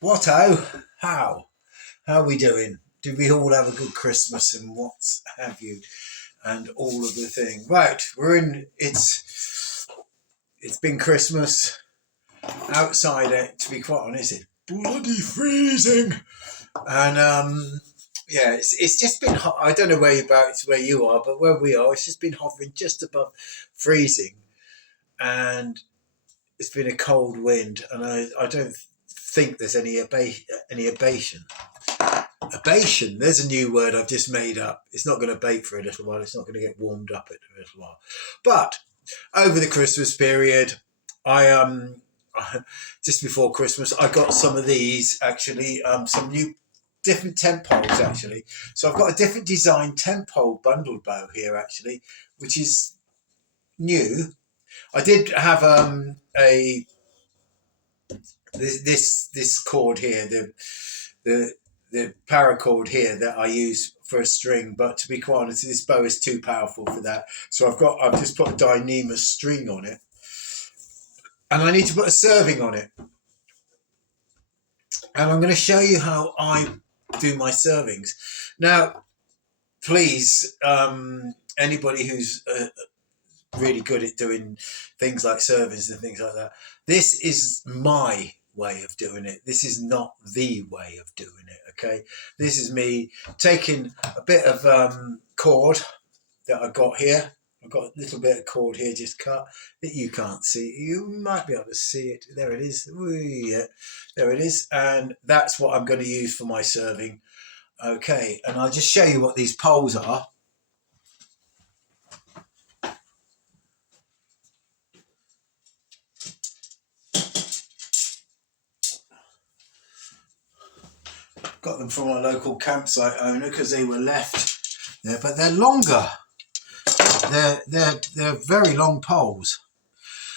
What oh? How? How are we doing? Did we all have a good Christmas and what have you? And all of the thing. Right, we're in it's been Christmas. Outside it, to be quite honest, it's bloody freezing. And yeah, it's just been hot. I don't know where you are, but where we are, it's just been hovering just above freezing. And it's been a cold wind, and I don't think there's any abation. Abation, there's a new word I've just made up. It's not going to bake for a little while. It's not going to get warmed up in a little while. But over the Christmas period, I just before Christmas, I got some of these actually, some new different tent poles actually. So I've got a different design tent pole bundle bow here actually, which is new. I did have a this cord here, the the paracord here that I use for a string, but to be quite honest, this bow is too powerful for that. So I've just put a Dyneema string on it, and I need to put a serving on it. And I'm going to show you how I do my servings. Now, please, anybody who's really good at doing things like servings and things like that, this is my way of doing it. This is not the way of doing it. Okay, this is me taking a bit of cord that I got here. I've got a little bit of cord here just cut that you can't see. You might be able to see it. There it is. Ooh, yeah. There it is. And that's what I'm going to use for my serving. Okay, and I'll just show you what these poles are. Got them from a local campsite owner because they were left there, but they're longer. They're very long poles.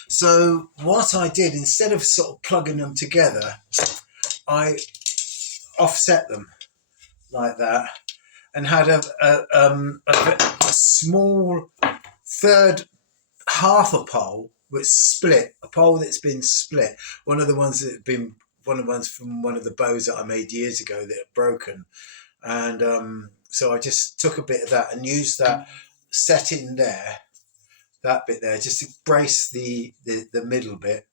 So what I did, instead of sort of plugging them together, I offset them like that and had a small third half a pole which split, a pole that's been split. One of the ones that have been one of the ones from one of the bows that I made years ago that had broken. And so I just took a bit of that and used that set in there, that bit there, just to brace the middle bit.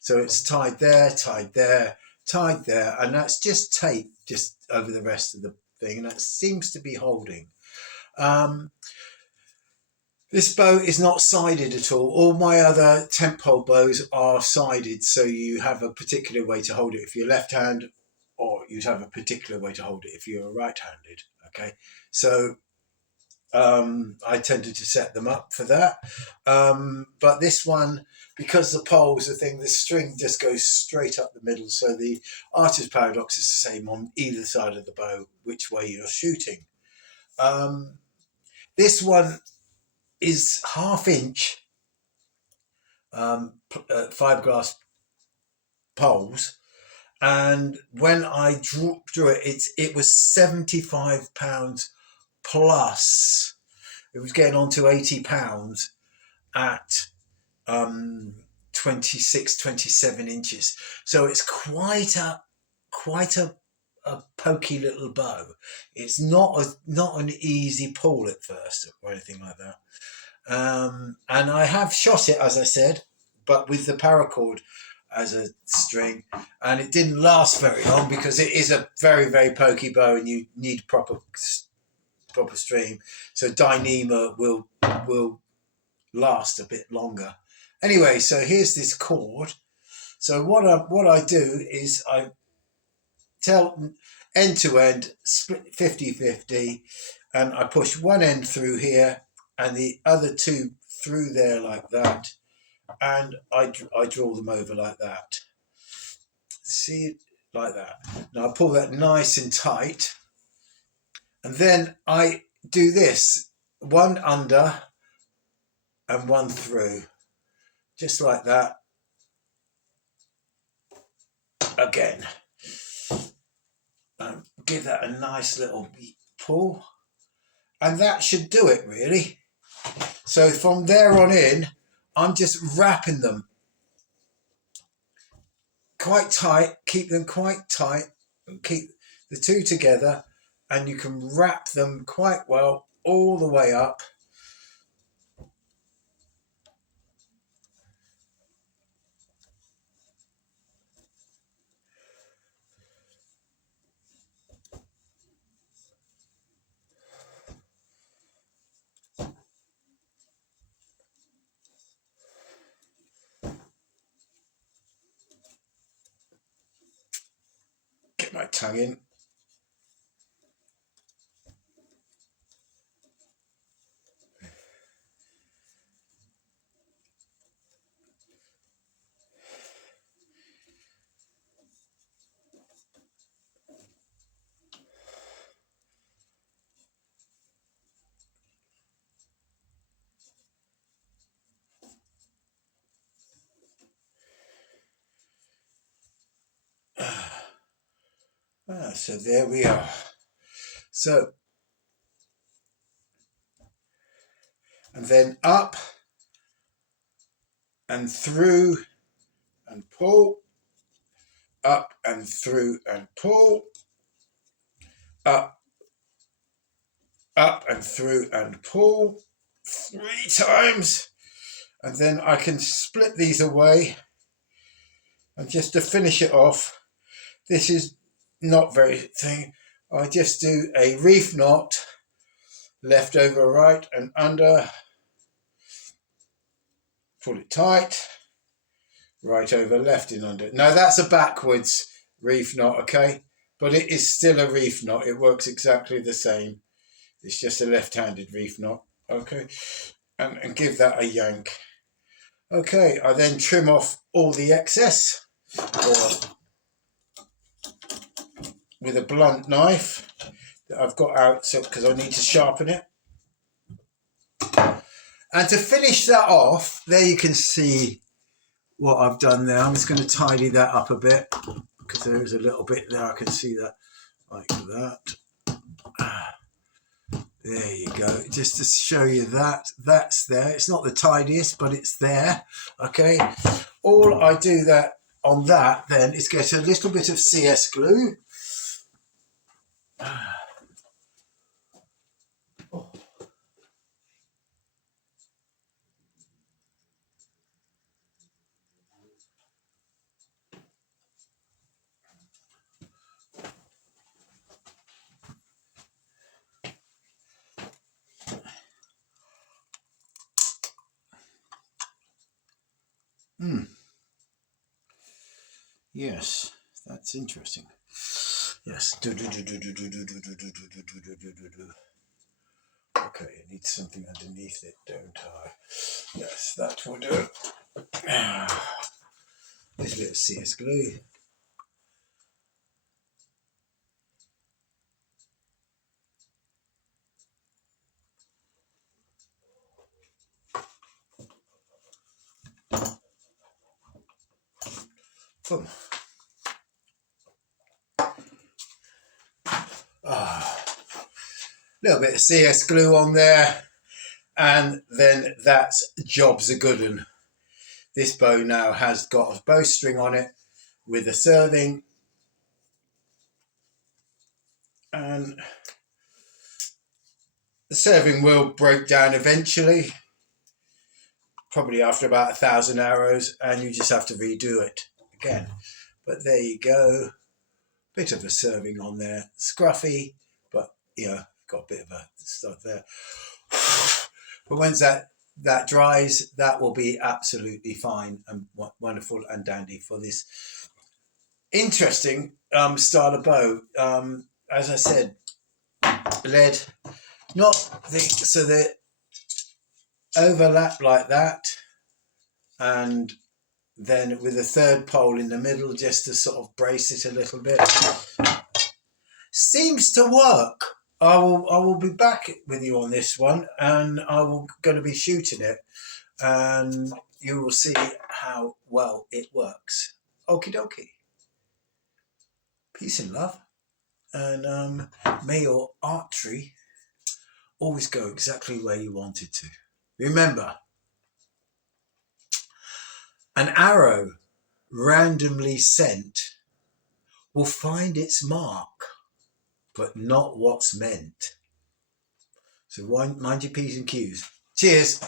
So it's tied there, tied there, tied there, and that's just tape just over the rest of the thing, and that seems to be holding. Um, this bow is not sided at all. All my other tent pole bows are sided, so you have a particular way to hold it if you're left hand, or you'd have a particular way to hold it if you're right-handed. Okay, so I tended to set them up for that. But this one, because the pole's the thing, the string just goes straight up the middle. So the artist paradox is the same on either side of the bow, which way you're shooting. This one is 1/2 inch fiberglass poles. And when I drew it, it was £75 plus. It was getting on to £80 at 26, 27 inches. So it's quite a pokey little bow. It's not an easy pull at first or anything like that. And I have shot it, as I said, but with the paracord as a string, and it didn't last very long because it is a very, very pokey bow and you need proper string. So Dyneema will last a bit longer. Anyway, so here's this cord. So what I do is I tell end to end, split 50-50, and I push one end through here and the other two through there like that, and I draw them over like that. See it like that. Now I pull that nice and tight, and then I do this, one under and one through, just like that. Again, give that a nice little pull, and that should do it really. So from there on in, I'm just wrapping them quite tight, keep them quite tight, and keep the two together, and you can wrap them quite well all the way up. Get my tongue in. So there we are. So, and then up and through and pull, up and through and pull, up, up and through and pull 3 times. And then I can split these away. And just to finish it off, this is not very thing. I just do a reef knot, left over right and under, pull it tight, right over left and under. Now that's a backwards reef knot, okay? But it is still a reef knot. It works exactly the same. It's just a left-handed reef knot, okay? And give that a yank. Okay, I then trim off all the excess with a blunt knife that I've got out because I need to sharpen it. And to finish that off, there you can see what I've done there. I'm just going to tidy that up a bit because there is a little bit there. I can see that like that. There you go. Just to show you that, that's there. It's not the tidiest, but it's there. Okay. All I do that on that then is get a little bit of CS glue. Yes, that's interesting. Yes. Okay, I need something underneath it, don't I? Yes, that will do. This bit of CS glue. Boom. Little bit of CS glue on there, and then that's job's a good one. This bow now has got a bowstring on it with a serving, and the serving will break down eventually, probably after about 1,000 arrows, and you just have to redo it again. But there you go, bit of a serving on there, scruffy, but got a bit of a stuff there. But once that dries, that will be absolutely fine and wonderful and dandy for this interesting style of bow. As I said, lead, not so they overlap like that, and then with a third pole in the middle just to sort of brace it a little bit. Seems to work. I will be back with you on this one, and going to be shooting it, and you will see how well it works. Okie dokie. Peace and love, and may your archery always go exactly where you want it to. Remember, an arrow randomly sent will find its mark, but not what's meant. So mind your P's and Q's. Cheers.